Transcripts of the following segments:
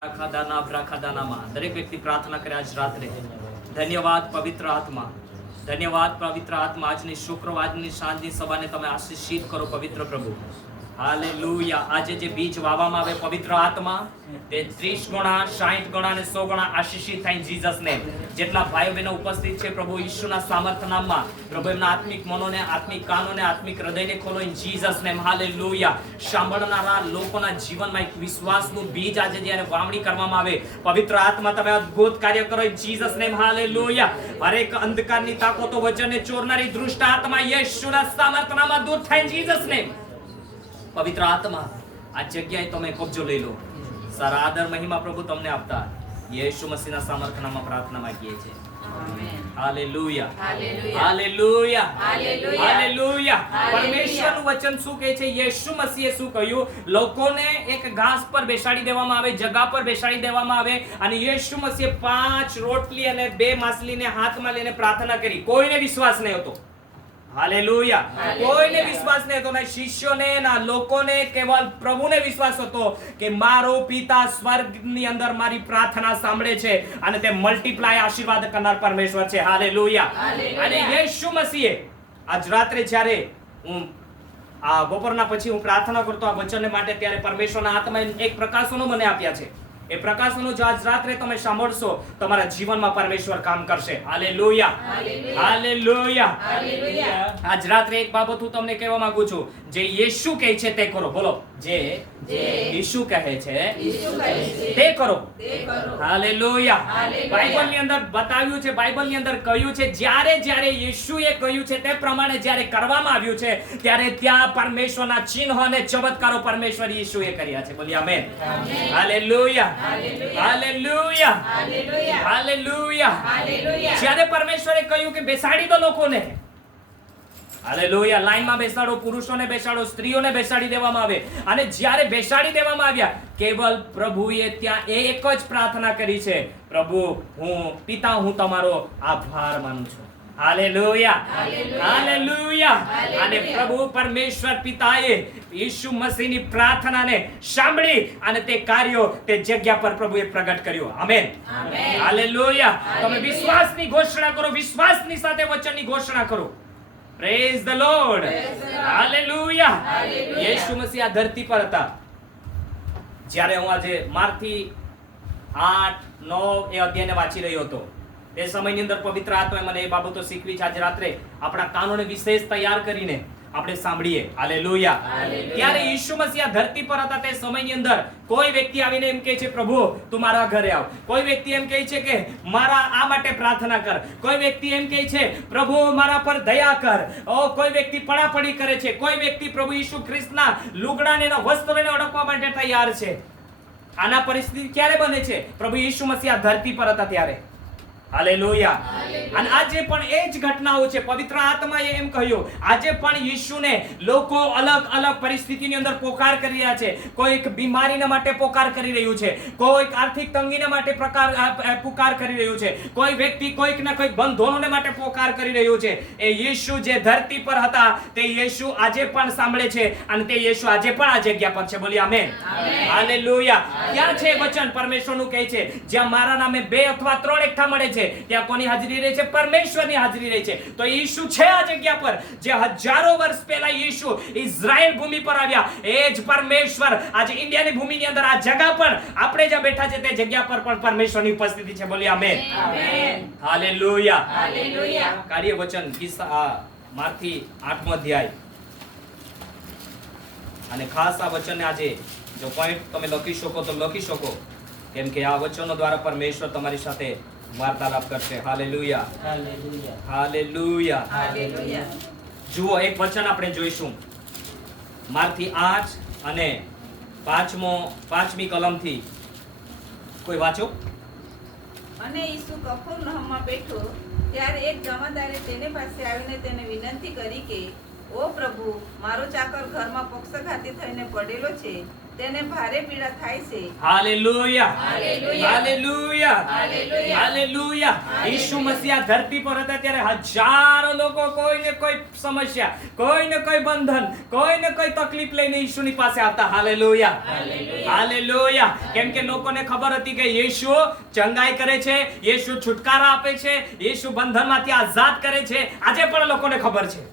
દરેક વ્યક્તિ પ્રાર્થના કરે આજ રાત્રે. ધન્યવાદ પવિત્ર આત્મા, ધન્યવાદ પવિત્ર આત્મા. આજની આજની સાંજની સભાને તમે આશીષિત કરો પવિત્ર પ્રભુ. હાલેલુયા. આજે જે બીજ વાવવામાં આવે પવિત્ર આત્મા, તે 30 ગણા 60 ગણા અને 100 ગણા આશીષિત થાય જીસસ નેમ. જેટલા ભાઈઓ બહેનો ઉપસ્થિત છે પ્રભુ ઈસુના સામર્થ્ય નામમાં, પ્રભુ એમના આત્મિક મનોને, આત્મિક કાનોને, આત્મિક હૃદયને ખોલો ઇન જીસસ નેમ. હાલેલુયા. સાંભળનારા લોકોના જીવનમાં એક વિશ્વાસનું બીજ આજે જ્યારે વાવણી કરવામાં આવે, પવિત્ર આત્મા તમે અદ્ભુત કાર્ય કરો ઇન જીસસ નેમ. હાલેલુયા. હરેક અંધકારની તાકાતો વચનને ચોરનારી દુષ્ટ આત્મા યેશુના સામર્થ્ય નામમાં દૂર થાય ઇન જીસસ નેમ. પવિત્ર આત્મા આ જગ્યાએ તમે કબજો લઈ લો. સારા આદર મહિમા પ્રભુ તમને આપતા યેશુ મસીહના સામર્થ્ય નામમાં પ્રાર્થના માંગીએ છીએ. આમેન. હાલેલુયા. હાલેલુયા. હાલેલુયા. પરમેશ્વરનું વચન શું કહે છે? યેશુ મસીહે શું કહ્યું? લોકોને એક ઘાસ પર બેસાડી દેવામાં આવે, જગા પર બેસાડી દેવામાં આવે, અને યેશુ મસીહે 5 રોટલી અને 2 માછલીને હાથમાં લઈને પ્રાર્થના કરી. કોઈને વિશ્વાસ નહીં હતો. હાલેલુયા. કોઈને વિશ્વાસ નહીં હતો. ના શિષ્યોને ના લોકોને, કેવલ પ્રભુને વિશ્વાસ હતો કે મારો પિતા સ્વર્ગની અંદર મારી પ્રાર્થના સાંભળે છે અને તે મલ્ટીપ્લાય આશીર્વાદ કરનાર પરમેશ્વર છે. હાલેલુયા. અને યેશુ મસીહે આજ રાત્રે જ્યારે હું આ બપોરના પછી હું પ્રાર્થના કરતો આ વચનને માટે, ત્યારે પરમેશ્વરના આત્માએ એક પ્રકાશનો મને આપ્યા છે. એ પ્રકાશનો જો આજ રાત્રે તમે સાંભળશો, તમારા જીવનમાં પરમેશ્વર કામ કરશે. હાલેલુયા. હાલેલુયા. આજ રાત્રે એક બાબત હું તમને કહેવા માંગુ છું. જે યેશુ કહે છે તે કરો. બોલો, જે યેશુ કહે છે તે કરો. હાલેલુયા. બાઇબલની અંદર બતાવ્યું છે, બાઇબલની અંદર કહ્યું છે, જ્યારે યેશુએ કહ્યું છે તે પ્રમાણે જ્યારે કરવામાં આવ્યું છે, ત્યારે ત્યાં પરમેશ્વરના ચિહ્નો અને ચમત્કારો પરમેશ્વર યેશુએ કર્યા છે. બોલી આમેન. હાલેલુયા. હાલેલુયા. હાલેલુયા. જ્યારે પરમેશ્વરે કહ્યું કે બેસાડી દો લોકોને, હાલેલુયા, લાઈનમાં બેસાડો, પુરુષોને બેસાડો, સ્ત્રીઓને બેસાડી દેવામાં આવે, અને જ્યારે બેસાડી દેવામાં આવ્યા, કેવલ પ્રભુએ ત્યાં એક જ પ્રાર્થના કરી છે, પ્રભુ પિતા હું તમારો આભાર માનું છું. હાલેલુયા. હાલેલુયા. અને પ્રભુ પરમેશ્વર પિતાએ ઈસુ મસીહની પ્રાર્થનાને સાંભળી અને તે કાર્યો તે જગ્યા પર પ્રભુએ પ્રગટ કર્યો. આમેન. હાલેલુયા. તમે વિશ્વાસની ઘોષણા કરો, વિશ્વાસની સાથે વચનની ઘોષણા કરો. Praise the Lord. Hallelujah. Yeshu Masih આ ધરતી પર હતા જ્યારે હું આજે માર્કથી 8-9 એ અધ્યાયને વાંચી રહ્યો હતો. તે સમયની અંદર પવિત્ર આત્માએ મને એ બાબતો શીખવી છે. આજે રાત્રે આપણા કાનોને વિશેષ તૈયાર કરીને આપણે સાંભળીએ. હાલેલુયા. ત્યારે ઈસુ મસીહ આ ધરતી પર હતા તે સમયની અંદર કોઈ વ્યક્તિ આવીને એમ કહે છે, પ્રભુ તું મારા ઘરે આવ. કોઈ વ્યક્તિ એમ કહે છે કે મારા આ માટે પ્રાર્થના કર. કોઈ વ્યક્તિ એમ કહે છે, પ્રભુ મારા પર દયા કર. કોઈ વ્યક્તિ પડાપડી કરે છે. કોઈ વ્યક્તિ પ્રભુ ઈસુ ખ્રિસ્તના લુગડાને, વસ્ત્રને અડકવા માટે તૈયાર છે. આના પરિસ્થિતિ ક્યારે બને છે? પ્રભુ ઈસુ મસીહ આ ધરતી પર હતા ત્યારે. હાલેલુયા. અને આજે પણ એ જ ઘટનાઓ છે. પવિત્ર આત્માએ એમ કહ્યું, આજે પણ યીશુને લોકો અલગ અલગ પરિસ્થિતિની અંદર પોકાર કરી રહ્યા છે. કોઈક બીમારીના માટે પોકાર કરી રહ્યું છે, કોઈક આર્થિક તંગીના માટે પોકાર કરી રહ્યું છે, કોઈ વ્યક્તિ કોઈક ના કોઈક બંધનોને માટે પોકાર કરી રહ્યું છે. એ યીશુ જે ધરતી પર હતા તે યીશુ આજે પણ સાંભળે છે, અને તે યીશુ આજે પણ આ જગ્યા પર છે. બોલી આમેન. હાલેલુયા. ક્યાં છે વચન? પરમેશ્વરનું કહે છે, જ્યાં મારા નામે 2 અથવા 3 એકઠા મળે છે, ત્યાં કોની હાજરી રહે છે? પરમેશ્વરની હાજરી રહે છે. તો યીશુ છે આ જગ્યા પર. જે હજારો વર્ષ પહેલા યીશુ ઇઝરાયલ ભૂમિ પર આવ્યા, એ જ પરમેશ્વર આજે ઇન્ડિયાની ભૂમિની અંદર આ જગ્યા પર આપણે જ્યાં બેઠા છે તે જગ્યા પર પણ પરમેશ્વરની ઉપસ્થિતિ છે. બોલી આમેન. આમેન. હાલેલુયા. હાલેલુયા. કાર્ય વચન માર્કથી 8મો અધ્યાય. અને ખાસ આ વચનને આજે જો પોઈન્ટ તમે લખી શકો તો લખી શકો, કેમ કે આ વચનો દ્વારા પરમેશ્વર તમારી સાથે વાર્તાલાપ કરશે. હાલેલુયા. હાલેલુયા. હાલેલુયા. હાલેલુયા. જુઓ, એક વચન આપણે જોઈશું માર્કથી 8 અને 5મી કલમથી. કોઈ વાંચો. અને ઈસુ કફરનહૂમમાં બેઠો ત્યારે એક જમાદારે તેની પાસે આવીને તેને વિનંતી કરી કે ઓ પ્રભુ, મારો ચાકર ઘરમાં પક્ષઘાતી થઈને પડેલો છે, તેને ભારે પીડા થાય છે. Hallelujah hallelujah. Hallelujah hallelujah. Hallelujah. Isu Masih આ ધરતી પર હતા ત્યારે હજારો લોકો કોઈને કોઈ સમસ્યા, કોઈને કોઈ બંધન, કોઈને કોઈ તકલીફ લઈને ઈસુની પાસે આવતા. Hallelujah hallelujah. કેમ કે લોકોને ખબર હતી કે યેશુ ચંગાઈ કરે છે, યેશુ છુટકારા આપે છે, યેશુ બંધનમાંથી આઝાદ કરે છે. આજે પણ લોકોને ખબર છે.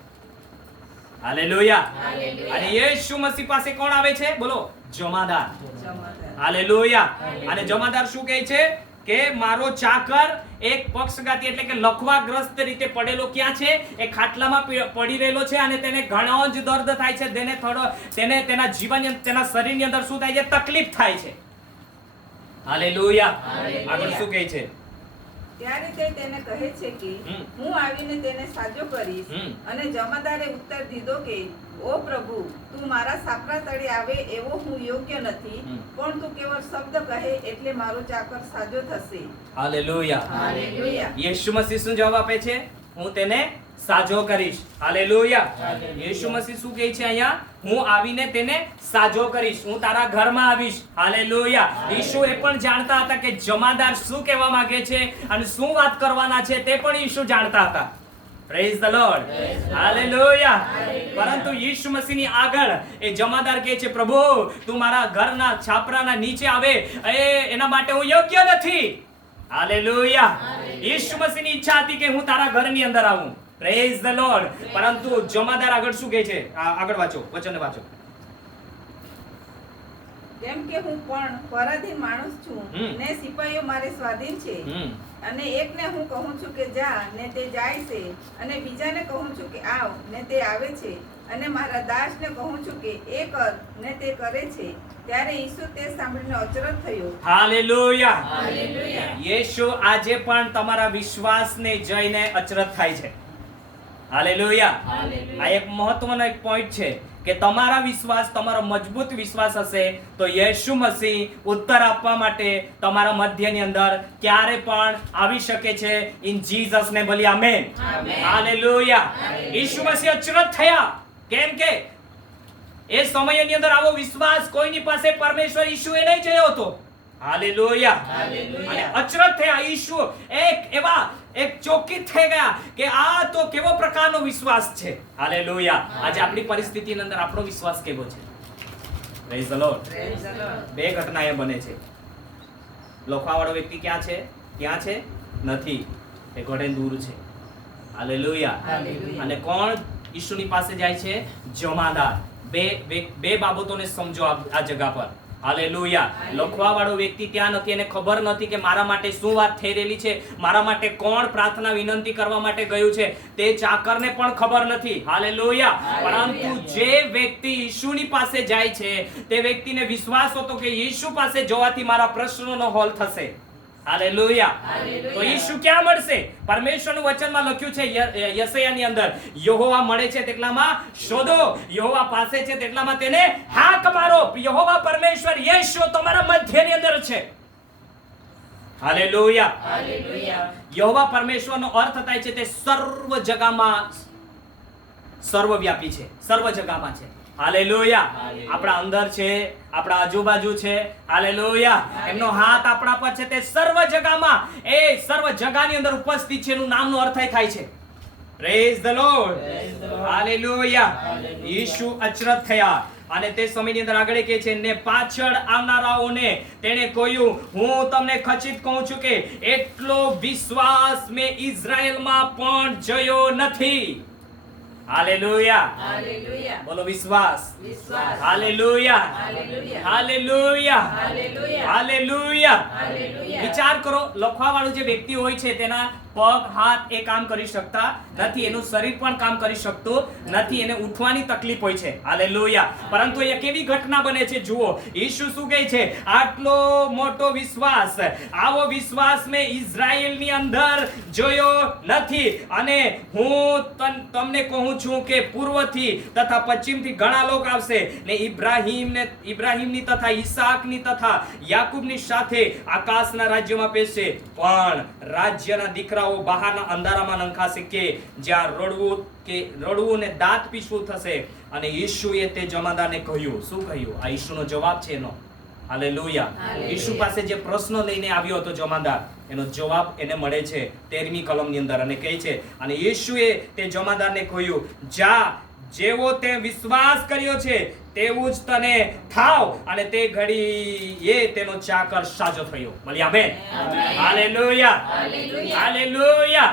હાલેલુયા. હાલેલુયા. અને યેશુ મસીહ પાસે કોણ આવે છે? બોલો, જમાદાર. જમાદાર. હાલેલુયા. અને જમાદાર શું કહે છે કે મારો ચાકર એક પક્ષઘાતી એટલે કે લખવાગ્રસ્ત રીતે પડેલો ક્યાં છે? એ ખાટલામાં પડી રહેલો છે અને તેને ઘણો જ દર્દ થાય છે. તેને તેના જીવન, તેના શરીરની અંદર શું થાય છે? તકલીફ થાય છે. હાલેલુયા. આગળ શું કહે છે? ત્યારે તે તેને કહે છે કે હું આવીને તેને સાજો કરીશ. અને જમાદારે ઉત્તર દીધો કે ઓ પ્રભુ, તું મારા સાપરા તળે આવે એવો હું યોગ્ય નથી, પણ તું કેવળ શબ્દ કહે એટલે મારો ચાકર સાજો થશે. હાલેલુયા. હાલેલુયા. યેશુ મસીહ શું જવાબ આપે છે? હું તેને સાજો કરીશ. હાલેલુયા. યેશુ મસીહ શું કહે છે અહીંયા? હું આવીને તેને સાજો કરીશ, હું તારા ઘરમાં આવીશ. હાલેલુયા. ઈસુ એ પણ જાણતા હતા કે જમાદાર શું કહેવા માંગે છે અને શું વાત કરવાના છે, તે પણ ઈસુ જાણતા હતા. Praise the Lord. હાલેલુયા. પરંતુ ઈસુ મસીહની આગળ એ જમાદાર કહે છે, પ્રભુ, તું મારા ઘરના છાપરાના નીચે આવે એના માટે હું યોગ્ય નથી. હાલેલુયા. ઈસુ મસીહની ઈચ્છા હતી કે હું તારા ઘરની અંદર આવું. Praise the lord. પરંતુ જમાદાર આગળ શું કહે છે? આગળ વાંચો, વચન વાંચો. કેમ કે હું પણ પરાધીન માણસ છું ને સિપાહીઓ મારે સ્વાધીન છે. અને એકને હું કહું છું કે જા ને તે જાય છે, અને બીજાને કહું છું કે આવ ને તે આવે છે, અને મારા દાસને કહું છું કે એ કર ને તે કરે છે. ત્યારે ઈસુ તે સાંભળીને અચરજ થયો. હાલેલુયા. હાલેલુયા. યેશુ આજે પણ તમારા વિશ્વાસને જોઈને અચરજ થાય છે. હાલેલુયા. હાલેલુયા. આ એક મહત્વનો એક પોઈન્ટ છે કે તમારા વિશ્વાસ, તમારો મજબૂત વિશ્વાસ હશે તો યેશુ મસીહ ઉત્તર આપવા માટે તમારા મધ્યની અંદર ક્યારે પણ આવી શકે છે. ઇન જીસસ ને બોલી આમેન. હાલેલુયા. યેશુ મસીહ અચરજ થયા. કેમ કે એ સમયની અંદર આવો વિશ્વાસ કોઈની પાસે પરમેશ્વર ઈશુએ નહીં જોયો હતો. હાલેલુયા. અને અચરજ થયા. ઈશુ એક ચોકિત થઈ ગયા કે આ તો કેવો પ્રકારનો વિશ્વાસ છે. હાલેલુયા. આજે આપણી પરિસ્થિતિની અંદર આપણો વિશ્વાસ કેવો છે? Praise the lord. Praise the Lord. બે ઘટના એ બને છે. લોખાવાળો વ્યક્તિ ક્યાં છે? ક્યાં છે? નથી. એ ઘોડે દૂર છે. હાલેલુયા. હાલેલુયા. અને કોણ ઈશુની પાસે જાય છે? જમાદાર. બે બાબતોને સમજો આ જગ્યા પર. હાલેલુયા. લખવાવાળો વ્યક્તિ ત્યાં નથી, એને ખબર નથી કે મારા માટે શું વાત થઈ રહેલી છે, મારા માટે કોણ પ્રાર્થના વિનંતી કરવા માટે ગયું છે, તે ચાકરને પણ ખબર નથી. હાલેલુયા. પરંતુ જે વ્યક્તિ ઈશુની પાસે જાય છે તે વ્યક્તિને વિશ્વાસ હતો કે ઈશુ પાસે જવાથી મારા પ્રશ્નોનો હલ થશે. હાલેલુયા. તો ઈશુ ક્યાં મળશે? પરમેશ્વરનું વચનમાં લખ્યું છે યશાયાની અંદર, યહોવા મળે છે તેટલામાં શોધો, યહોવા પાસે છે તેટલામાં તેને હાક મારો. યહોવા પરમેશ્વર યેશુ તમારા મધ્યની અંદર છે. હાલેલુયા. હાલેલુયા. યહોવા પરમેશ્વરનો અર્થ થાય છે તે સર્વ જગામાં સર્વવ્યાપી છે, સર્વ જગામાં છે. હાલેલુયા. આપણા અંદર છે, આપણા આજુબાજુ છે. હાલેલુયા. એમનો હાથ આપણા પર છે. તે સર્વ જગામાં, એ સર્વ જગાની અંદર ઉપસ્થિત છે. એનું નામનો અર્થ થાય છે પ્રેઝ ધ લોર્ડ. હાલેલુયા. ઈશુ અચરજ થયા. અને તે સમયની અંદર આગળ કહે છે ને પાછળ આવનારાઓને તેણે કહ્યું, હું તમને ખચિત કહું છું કે એટલો વિશ્વાસ મેં ઇઝરાયલમાં પણ જોયો નથી. હાલેલુયા. હાલેલુયા. બોલો વિશ્વાસ. વિશ્વાસ. Hallelujah. Hallelujah. Hallelujah. Hallelujah. Hallelujah. Hallelujah. વિચાર કરો, લખવાવાળો જે વ્યક્તિ હોય છે તેના પગ હાથ એ કામ કરી શકતા નથી, એનું શરીર પણ કામ કરી શકતું નથી, એને ઉઠવાની તકલીફ હોય છે. હાલેલુયા. પરંતુ એ કેવી ઘટના બને છે જુઓ. ઈસુ શું કહે છે? આટલો મોટો વિશ્વાસ, આવો વિશ્વાસ મેં ઇઝરાયલની અંદર જોયો નથી. અને હું તમને કહું છું કે પૂર્વથી તથા પશ્ચિમથી ઘણા લોકો આવશે ને ઇબ્રાહીમની તથા ઈસાકની તથા યાકૂબની સાથે આકાશના રાજ્યમાં બેસશે, પણ રાજ્યના દીકરાઓ બહારના અંધારામાં નંખાશે કે જ્યાં રડવું કે રડવું ને દાંત પીસવું થશે. અને ઈશુએ તે જમાદારને કહ્યું, શું કહ્યું? આ ઈશુનો જવાબ છે એનો. હાલેલુયા. ઈશુ પાસે જે પ્રશ્ન લઈને આવ્યો હતો જમાદાર, એનો જવાબ એને મળે છે 13મી કલમની અંદર. અને કહે છે, અને ઈશુએ તે જમાદારને કહ્યું, જા, જેવો તે વિશ્વાસ કર્યો છે તેવું જ તને થાવ. અને તે ઘડીએ તેનો ચાકર સાજો થયો. બોલી આમેન. હાલેલુયા, હાલેલુયા,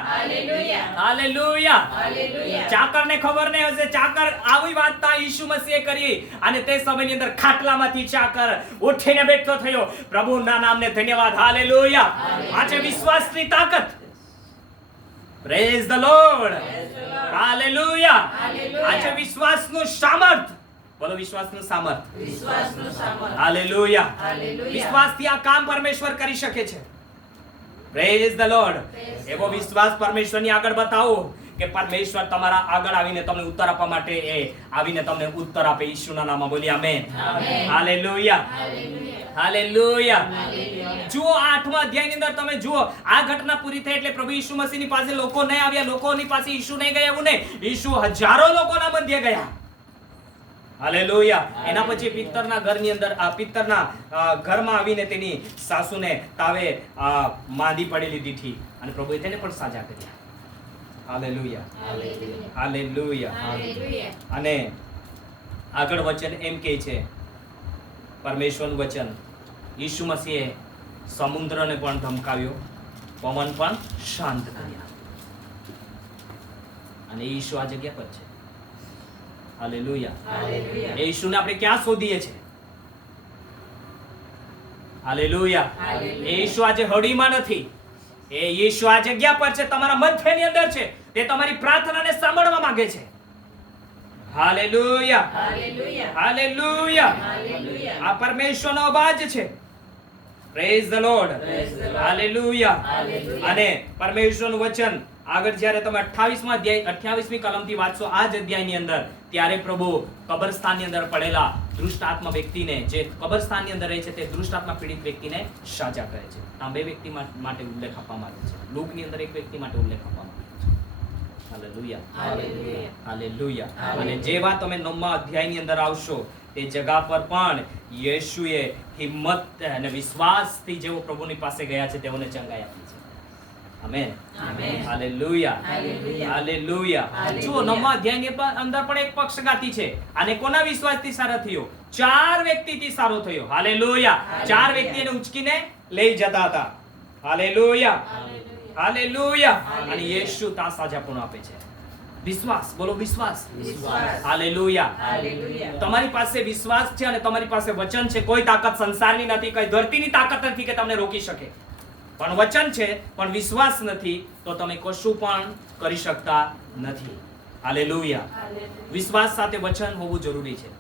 હાલેલુયા. ચાકરને ખબર નહીં હશે, ચાકર આવી વાત તા ઈસુ મસીહે કરી. અને તે સમયની અંદર ખાટલામાંથી ચાકર ઉઠીને બેઠો થયો. પ્રભુના નામને ધન્યવાદ. હાલેલુયા. આ છે વિશ્વાસની તાકાત. Praise the Lord. હાલેલુયા. આ છે વિશ્વાસનું સામર્થ. બોલો વિશ્વાસનું સામર્થ. હાલેલુયા. વિશ્વાસથી આ કામ પરમેશ્વર કરી શકે છે. Praise the lord. એવો વિશ્વાસ પરમેશ્વરની આગળ બતાવો કે પરમેશ્વર તમારા આગળ આવીને તમને ઉત્તર આપવા માટે એ આવીને તમને ઉત્તર આપે. ઈશુના નામમાં બોલી આમેન. હાલેલુયા, હાલેલુયા. જુઓ 8મા અધ્યાયની અંદર તમે જુઓ, આ ઘટના પૂરી થઈ એટલે પ્રભુ ઈસુ મસીહની પાસે લોકો નહીં આવ્યા, લોકોની પાસે ઈસુ નહીં ગયા, એવું નહીં. ઈસુ હજારો લોકોના મધ્ય ગયા. હાલેલુયા. એના પછી પિત્તરના ઘરની અંદર પિત્તરના ઘરમાં આવીને તેની સાસુને તાવે માંદી પડેલી દીધી અને પ્રભુએ તેને પણ સાજા કર્યા. Hallelujah, hallelujah. અને આગળ વચન એમ કહે છે, પરમેશ્વરનું વચન, ઈસુ મસીહે સમુદ્રને પણ ધમકાવ્યો, પવન પણ શાંત કર્યા. અને ઈસુ આ જગ્યા પર છે. હાલેલુયા. એ ઈશુને આપણે ક્યાં શોધીએ છીએ? હાલેલુયા. એ ઈસુ આજે હળીમાં નથી. એ ઈસુ આ જગ્યા પર છે, તમારા મધ્યની અંદર છે. તે તમારી પ્રાર્થનાને સાંભળવા માંગે છે. Hallelujah, hallelujah. આ પરમેશ્વરનો અવાજ છે. Praise the Lord. હાલેલુયા. અને પરમેશ્વરનું વચન આગળ જ્યારે તમે 28મા અધ્યાય 28મી કલમથી વાંચશો આ જ અધ્યાયની અંદર, ત્યારે પ્રભુ કબરસ્તાનની અંદર પડેલા દુષ્ટ આત્મા વ્યક્તિને, જે કબરસ્તાનની અંદર રહે છે, તે દુષ્ટ આત્મા પીડિત વ્યક્તિને સાજા કરે છે. આ બે વ્યક્તિ માટે ઉલ્લેખ આપવામાં આવે છે. લૂકની અંદર એક વ્યક્તિ માટે ઉલ્લેખ આપવામાં આવે છે. Hallelujah, hallelujah. અને જેવા તમે 9મા અધ્યાયની અંદર આવશો, તે જગા પર પણ યેશુએ હિંમત અને વિશ્વાસથી જેવો પ્રભુની પાસે ગયા છે તેઓને ચંગાઈ આપી છે. આમેન, હાલેલુયા, હાલેલુયા. જુઓ 9મા અધ્યાયની અંદર પણ એક પક્ષઘાતી છે. અને કોના વિશ્વાસથી સારો થયો? 4 વ્યક્તિથી સારો થયો. હાલેલુયા. 4 વ્યક્તિ એને ઉચકીને લઈ જતા હતા. Hallelujah, hallelujah. અને યેશુ તા સાજાપણું આપે છે. વિશ્વાસ, બોલો વિશ્વાસ. હાલેલુયા. તમારી પાસે વિશ્વાસ છે અને તમારી પાસે વચન છે. કોઈ તાકાત સંસારની નથી, કોઈ ધરતીની તાકાત નથી કે તમને રોકી શકે. પણ વચન છે, પણ વિશ્વાસ નથી, તો તમે કશું પણ કરી શકતા નથી. હાલેલુયા. વિશ્વાસ સાથે વચન હોવું જરૂરી છે.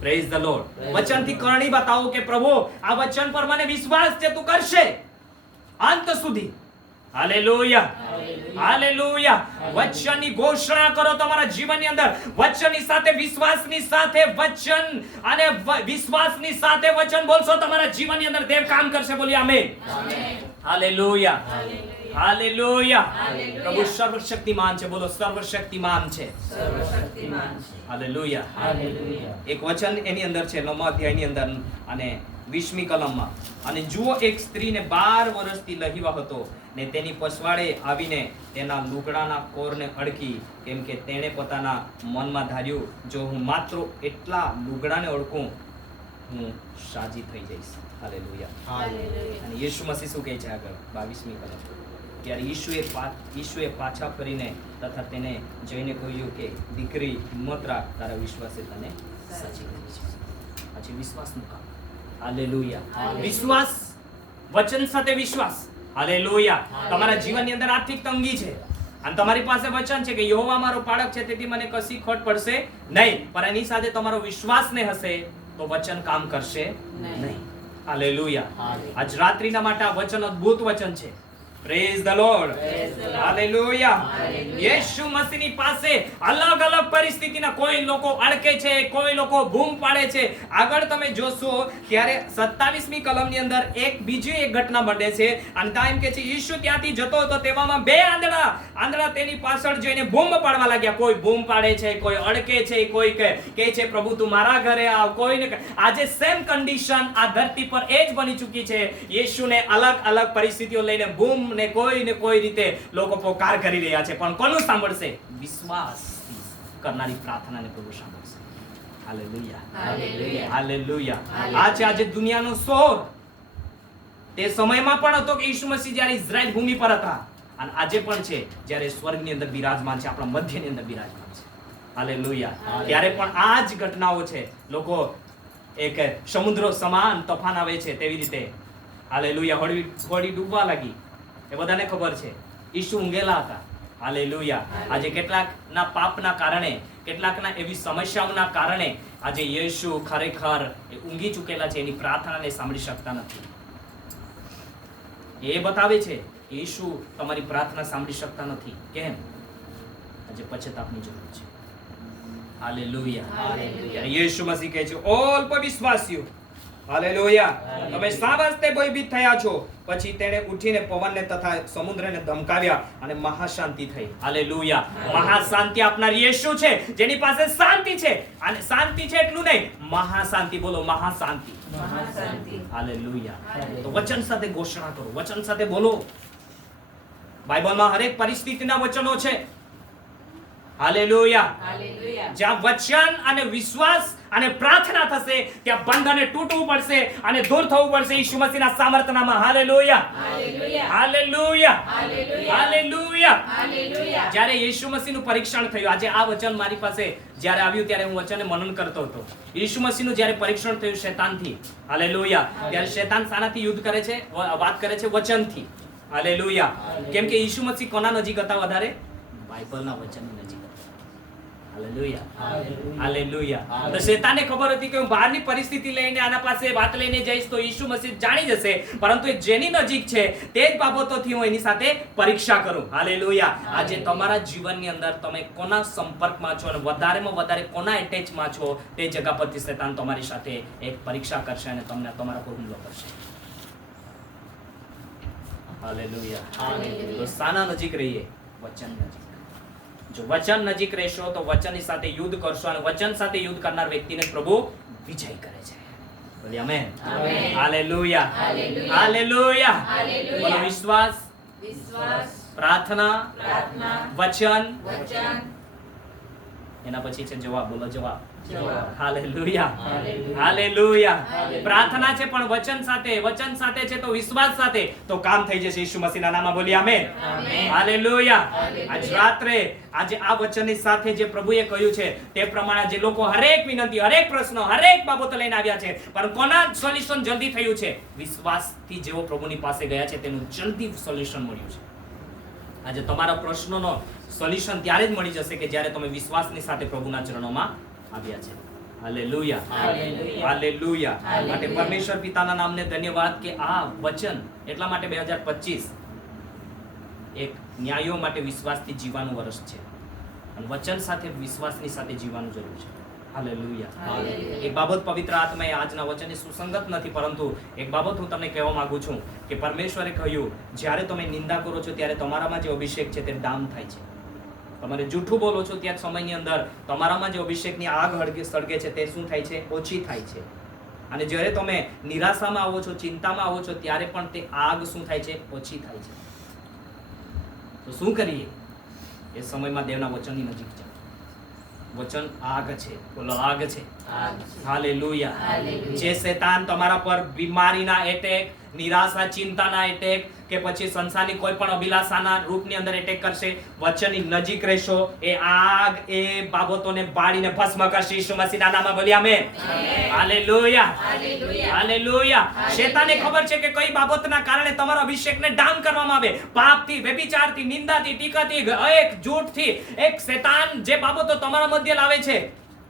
Praise the lord. વચનથી કરણી બતાવો કે પ્રભુ આ વચન પર મને વિશ્વાસ છે, તું કરશે અંત સુધી. Hallelujah, hallelujah. વચનની ઘોષણા કરો તમારા જીવનની અંદર. વચનની સાથે વિશ્વાસની સાથે વચન અને વિશ્વાસની સાથે વચન બોલશો, તમારા જીવનની અંદર દેવ કામ કરશે. બોલી આમેન. હાલેલુયા, હાલેલુયા. પ્રભુ સર્વશક્તિમાન છે. બોલો સર્વશક્તિમાન છે. હાલેલુયા. એક વચન એની અંદર છે 9મા અધ્યાયની અંદર અને 20મી કલમમાં. અને જુઓ, એક સ્ત્રીને 12 વર્ષથી લહીવા હતો ને તેની પછવાડે આવીને તેના લુગડાના કોરને અડકી, કેમ કે તેણે પોતાના મનમાં ધાર્યું, જો હું માત્ર એટલા લુગડાને અડકું, હું સાજી થઈ જઈશ. હાલેલુયા. અને યેશુ મસીહ શું કહે છે આગળ 22મી કલમ? ત્યારે ઈશુએ પાછા ફરીને તથા તેને જોઈને કહ્યું કે દીકરી, હિંમત રાખ, તારા વિશ્વાસે તને સાચી કરી છે. પછી વિશ્વાસનું કામ. હાલેલુયા. વિશ્વાસ, વચન સાથે વિશ્વાસ. હાલેલુયા. તમારા જીવનની અંદર આર્થિક તંગી છે અને તમારી પાસે વચન છે કે યહોવા મારો પાળક છે, તેથી મને કશી ખોટ પડશે નહીં. પણ એની સાથે તમારો વિશ્વાસ ને હશે તો વચન કામ કરશે નહીં. હાલેલુયા. આજ રાત્રિના માટે આ વચન અદ્ભુત વચન છે. Praise the lord, Praise the Lord. હાલેલુયા. Hallelujah. યેશુ મસીહની પાસે અલગ અલગ પરિસ્થિતિના કોઈ લોકો અડકે છે, કોઈ લોકો બૂમ પાડે છે. આગળ તમે જોશો ત્યારે 27મી કલમની અંદર બીજી એક ઘટના બને છે અને ત્યાં એમ કે છે યેશુ ત્યાંથી જતો હતો તેવામાં બે આંધળા તેની પાછળ જઈને બૂમ પાડવા લાગ્યા. કોઈ બૂમ પાડે છે, કોઈ અડકે છે, કોઈ કહે છે પ્રભુ તું મારા ઘરે આવ. કોઈને આજે સેમ કન્ડિશન આ ધરતી પર એ જ બની ચૂકી છે. યેશુને અલગ અલગ પરિસ્થિતિઓ લઈને બૂમ ને કોઈ રીતે લોકો પોકાર કરી રહ્યા છે, પણ કોનું સાંભળશે? વિશ્વાસ કરનારી પ્રાર્થનાને પ્રભુ સાંભળશે. Hallelujah, Hallelujah. હાલેલુયા. Hallelujah. આ છે આજે દુનિયાનો સોર. તે સમયમાં પણ હતો કે ઈસુ મસીહ જ્યારે ઇઝરાયલ ભૂમિ પર હતા અને આજે પણ છે જ્યારે સ્વર્ગની અંદર બિરાજમાન છે, આપણા મધ્યની અંદર બિરાજમાન છે. હાલેલુયા. ત્યારે પણ આ જ ઘટનાઓ છે. લોકો એક સમુદ્ર સમાન તોફાન આવે છે તેવી રીતે હાલેલુયા હોડી ડૂબવા લાગી. એ બધાને ખબર છે. ઈસુ ઊંઘેલા હતા. હાલેલુયા. આજે કેટલાકના પાપના કારણે, કેટલાકના એવી સમસ્યાઓના કારણે આજે યેશુ ખરેખર ઊંઘી ચૂકેલા છે, એની પ્રાર્થનાને સાંભળી શકતા નથી. એ બતાવે છે કે યેશુ તમારી પ્રાર્થના સાંભળી શકતા નથી. કેમ? આજે પશ્ચાતાપની જરૂર છે. હાલેલુયા. Hallelujah. યેશુ મસીહ કહે છે ઓ અલ્પ વિશ્વાસીઓ, હાલેલુયા, તમે શા વાસ્તે ભયભીત થયા છો? પછી તેણે ઉઠીને પવનને તથા સમુદ્રને ધમકાવ્યા અને મહાશાંતિ થઈ. હાલેલુયા. મહાશાંતિ આપનાર યેશુ છે, જેની પાસે શાંતિ છે. અને શાંતિ છે એટલું નહીં, મહાશાંતિ. બોલો મહાશાંતિ. મહાશાંતિ. હાલેલુયા. તો વચન સાથે ઘોષણા કરો, વચન સાથે બોલો. બાઇબલમાં હરેક પરિસ્થિતિના વચનો છે. હાલેલુયા. Hallelujah. જ્યાં વચન અને વિશ્વાસ અને પ્રાર્થના થશે ત્યાં બંધને તૂટવું પડશે અને દૂર થવું પડશે ઈસુ મસીહના સામર્થ્યમાં. હાલેલુયા, Hallelujah. હાલેલુયા, Hallelujah. હાલેલુયા. Hallelujah. જ્યારે યેશુ મસીહનું પરીક્ષણ થયું, આજે આ વચન મારી પાસે જ્યારે આવ્યું ત્યારે હું વચનને મનન કરતો હતો. યેશુ મસીહનું જ્યારે પરીક્ષણ થયું શૈતાનથી, હાલેલુયા, ત્યારે શૈતાન શાનાથી યુદ્ધ કરે છે? વાત કરે છે વચનથી. હાલેલુયા. કેમ કે યેશુ મસીહ કોના નજીક હતા વધારે? બાઇબલના વચનની નજીક. Hallelujah, hallelujah. તો શૈતાનને ખબર હતી કે હું બહારની પરિસ્થિતિ લઈને આના પાસે વાત લઈને જઈશ તો ઈસુ મસીહ જાણી જશે, પરંતુ એ જેની નજીક છે તે જ બાબતોથી હું એની સાથે પરીક્ષા કરું. હાલેલુયા. આજે તમારા જીવનની અંદર તમે કોના સંપર્કમાં છો અને વધારેમાં વધારે કોના એટેચમાં છો તે જગ્યા પરથી શૈતાન તમારી સાથે એક પરીક્ષા કરશે અને તમને તમારા પર હુમલો કરશે. હાલેલુયા. Hallelujah. તો સાના નજીક રહીએ? વચન નજીક. જો વચન નજીક રહેશો તો વચનની સાથે યુદ્ધ કરશો અને વચન સાથે યુદ્ધ કરનાર વ્યક્તિને પ્રભુ વિજય કરે છે. બોલીએ આમેન. આમેન. Hallelujah, Hallelujah. હાલેલુયા. Hallelujah. બોલો વિશ્વાસ, વિશ્વાસ, પ્રાર્થના, પ્રાર્થના, વચન, વચન, એના પછી છે જવાબ. બોલો જવાબ. જવાબ. Hallelujah, Hallelujah. હાલેલુયા. Hallelujah. પ્રાર્થના છે પણ વચન સાથે છે તો વિશ્વાસ સાથે તો કામ થઈ જશે ઈસુ મસીહના નામમાં. બોલીએ આમેન. આમેન. હાલેલુયા. Hallelujah. આજ રાત્રે આજે આ વચનની સાથે જે પ્રભુએ કહ્યું છે તે પ્રમાણે જે લોકો હરેક વિનંતી, હરેક પ્રશ્ન, હરેક બાબતો લઈને આવ્યા છે, પણ કોના સોલ્યુશન જલ્દી થયું છે? વિશ્વાસથી જેઓ પ્રભુની પાસે ગયા છે તેનું જલ્દી સોલ્યુશન મળ્યું છે. આજે તમારા પ્રશ્નોનો સોલ્યુશન ત્યારે જ મળી જશે કે જ્યારે તમે વિશ્વાસની સાથે પ્રભુના ચરણોમાં આવ્યા છે. Hallelujah, Hallelujah. હાલેલુયા. માટે Hallelujah. પરમેશ્વર પિતાના નામને ધન્યવાદ કે આ વચન એટલા માટે 2025 એક ન્યાયો માટે વિશ્વાસથી જીવવાનું વર્ષ છે અને વચન સાથે વિશ્વાસની સાથે જીવવાનું જરૂર છે. હાલેલુયા. Hallelujah. એક બાબત પવિત્ર આત્માએ આજના વચનની સુસંગત નથી, પરંતુ એક બાબત હું તમને કહેવા માંગુ છું કે પરમેશ્વરે કહ્યું જ્યારે તમે નિંદા કરો છો ત્યારે તમારામાં જે અભિષેક છે તે ડામ થાય છે. તમારે જૂઠું બોલો છો ત્યાં સમયની અંદર તમારામાં જે અભિષેકની આગ સળગે છે તે શું થાય છે? ઓછી થાય છે. અને જ્યારે તમે નિરાશામાં આવો છો, ચિંતામાં આવો છો ત્યારે પણ તે આગ શું થાય છે? ઓછી થાય છે. તો શું કરીએ? એ સમયમાં દેવના વચનની નજીક જાઓ. વચન આગ છે. બોલો આગ છે. હાલેલુયા. Hallelujah. જે શૈતાન તમારા પર બીમારીના એટેક, નિરાશા, ચિંતાના એટેક કે પછી સંસારની કોઈ પણ અભિલાષાના રૂપની અંદર એટેક કરશે, વચનની નજીક રહેશો, એ આગ એ બાબતોને બાળીને ભસ્મ કરશે ઈસુ મસીહના નામમાં. બોલીએ આમેન. Hallelujah, Hallelujah. હાલેલુયા. શૈતાનને ખબર છે કે કઈ બાબતના કારણે તમારા અભિષેકને ડાઉન કરવામાં આવે. પાપથી, વ્યભિચારથી, નિંદાથી, ટીકાથી, એક જૂઠથી, એક શૈતાન જે બાબતો તમારા મધ્ય લાવે છે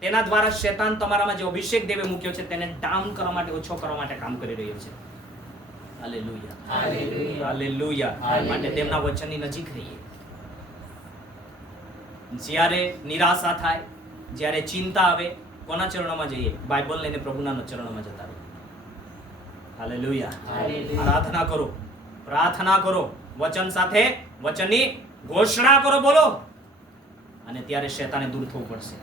તેના દ્વારા શૈતાન તમારામાં જે અભિષેક દેવે મૂક્યો છે તેને ડાઉન કરવા માટે, ઓછો કરવા માટે કામ કરી રહ્યો છે. Hallelujah, hallelujah. હાલેલુયા. માટે તેમના વચનની નજીક રહીએ. જ્યારે નિરાશા થાય, જ્યારે ચિંતા આવે, કોના ચરણોમાં જઈએ? બાઇબલ લઈને પ્રભુના ચરણોમાં જતા રહો. હાલેલુયા. હાલેલુયા. પ્રાર્થના કરો, પ્રાર્થના કરો, વચન સાથે વચનની ઘોષણા કરો, બોલો. અને ત્યારે શેતાને દૂર થવું પડશે.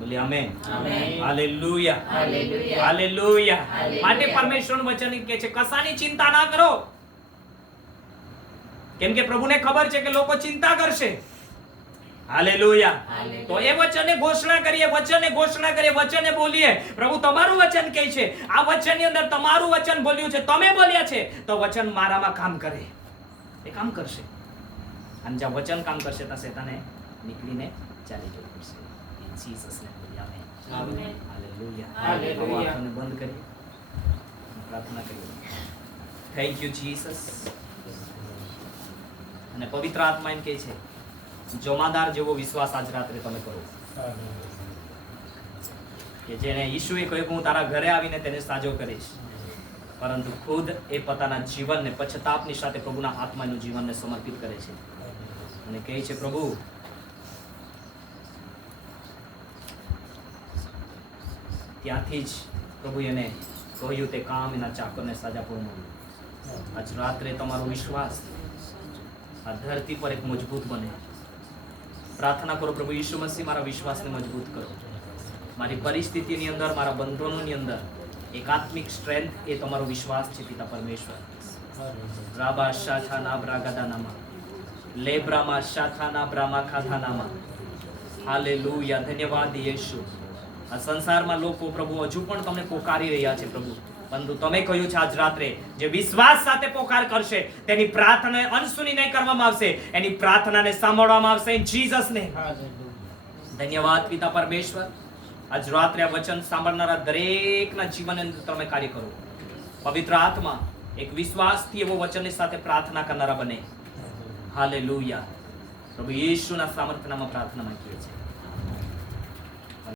બોલે આમેન. આમેન. હાલેલુયા, હાલેલુયા. હાલેલુયા. હાલેલુયા. માટે પરમેશ્વરનું વચન કહે છે કશાની ચિંતા ના કરો, કેમ કે પ્રભુને ખબર છે કે લોકો ચિંતા કરશે. હાલેલુયા. હાલેલુયા. તો એ વચનને ઘોષણા કરીએ, વચનને ઘોષણા કરીએ, વચનને બોલીએ. પ્રભુ તમારું વચન કહે છે, આ વચનની અંદર તમારું વચન બોલ્યું છે, તમે બોલ્યા છે, તો વચન મારામાં કામ કરે. એ કામ કરશે. અને જ્યાં વચન કામ કરશે ત્યાં શેતાને નીકળીને ચાલી જવું પડશે. In Jesus name બોલીએ આમેન. આમેન. હાલેલુયા. હાલેલુયા. આવો આંખોને બંધ કરી પ્રાર્થના કરીએ. Thank you Jesus. અને પવિત્ર આત્મા એમ કહે છે જમાદાર જેવો વિશ્વાસ આજ રાત્રે તમે કરો કે જેને ઈશુએ કહ્યું કે હું તારા ઘરે આવીને તેને સાજો કરીશ, પરંતુ ખુદ એ પોતાના જીવનને પશ્ચાતાપની સાથે પ્રભુના આત્માનું જીવનને સમર્પિત કરે છે અને કહે છે પ્રભુ ત્યાંથી જ પ્રભુ એને કહ્યું તે કામ એના ચાકરને સાજા પૂર્ણ મળ્યું. આજ રાત્રે તમારો વિશ્વાસ આ ધરતી પર એક મજબૂત બને. પ્રાર્થના કરો પ્રભુ ઈસુ મસીહ મારા વિશ્વાસને મજબૂત કરો. મારી પરિસ્થિતિની અંદર, મારા બંધનોની અંદર એકાત્મિક સ્ટ્રેન્થ એ તમારો વિશ્વાસ છે પિતા પરમેશ્વર. રાબા શાથાના બ્રાગાદાનામાં લેબ્રામા શાથાના બ્રામા ખાથાનામાં. હાલેલુયા. ધન્યવાદ યેશુ. આ સંસારમાં લોકો પ્રભુ હજુ પણ તમને પોકારી રહ્યા છે પ્રભુ, પરંતુ તમે કહ્યું છે આજ રાત્રે જે વિશ્વાસ સાથે પોકાર કરશે તેની પ્રાર્થના અનસુની નહીં કરવામાં આવશે, એની પ્રાર્થનાને સાંભળવામાં આવશે. In Jesus name. ધન્યવાદ પિતા પરમેશ્વર. આજ રાત્રે આ વચન સાંભળનારા દરેકના જીવનની અંદર તમે કાર્ય કરો. પવિત્ર આત્મા એક વિશ્વાસથી એવો વચનની સાથે પ્રાર્થના કરનારા બને. હાલેલુયા. પ્રભુ યેશુના સામર્થ્યનામાં પ્રાર્થના માંગીએ છીએ.